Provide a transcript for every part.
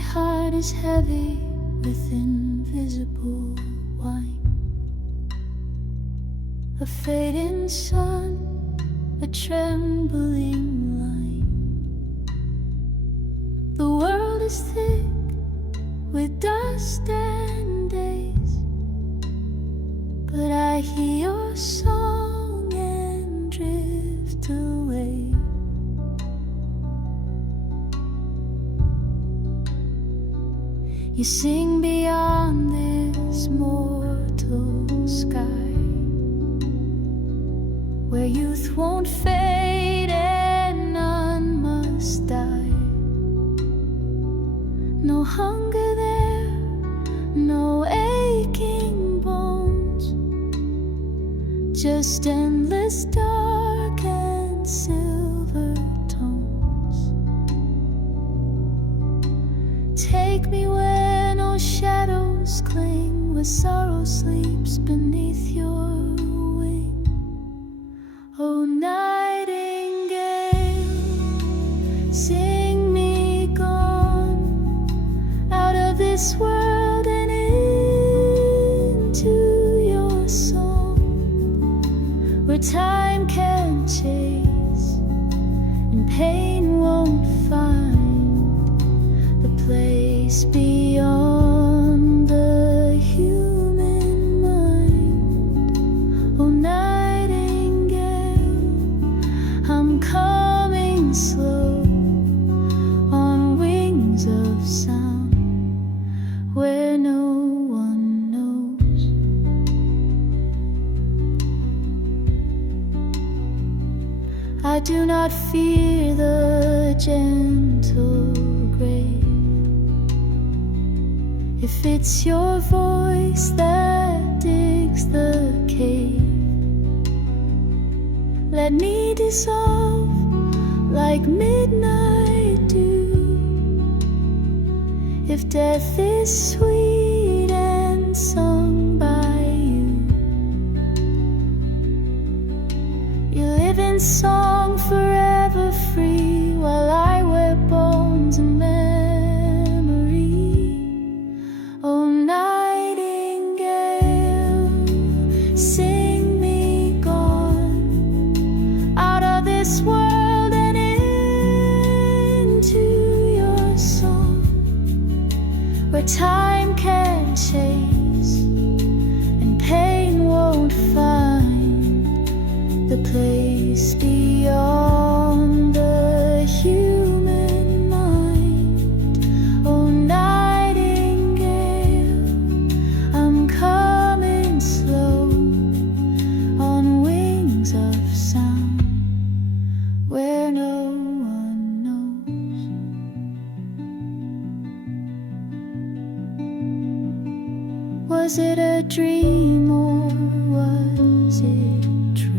heart is heavy with invisible wine. A fading sun, a trembling line. The world is thick with dust and days, but I hear your song and drift away. You sing beyond this mortal sky, where youth won't fade and none must die. No hunger there, no aching bones, just endless dark and silver tones. Take me where no shadows cling, where sorrow sleeps beneath your wing. Oh, nightingale, sing me gone out of this world and into your song, where time can chase and pain won't find the place beyond the human mind. Oh, nightingale, I'm coming slow on wings of sound, where no one knows. I do not fear the gentle grave, if it's your voice that digs the cave. Let me dissolve like midnight dew, if death is sweet and sung by you. You live in song forever free, while I wear bones and memory. Oh, nightingale, sing me gone out of this world and into your song, where time can chase and pain won't find the place beyond the human mind. Oh, nightingale, I'm coming slow on wings of sound, where no one knows. Was it a dream or was it true?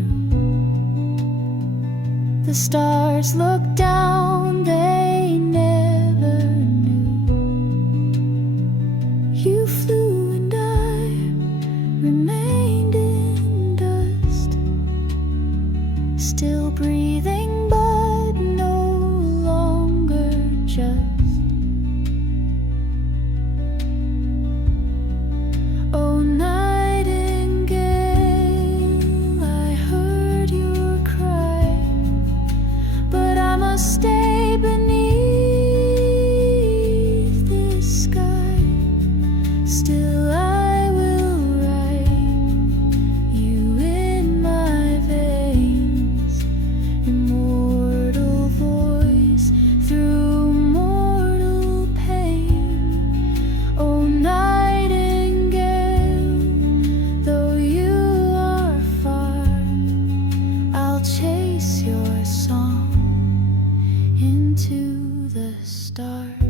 The stars looked down, they never knew. You flew and I remained in dust, still breathing but no longer just. Oh, nightingale, I heard your cry, but I must stay beneath this sky. Still I will write you in my veins, immortal voice through mortal pain. Oh, nightingale, though you are far, I'll chase your song into the stars.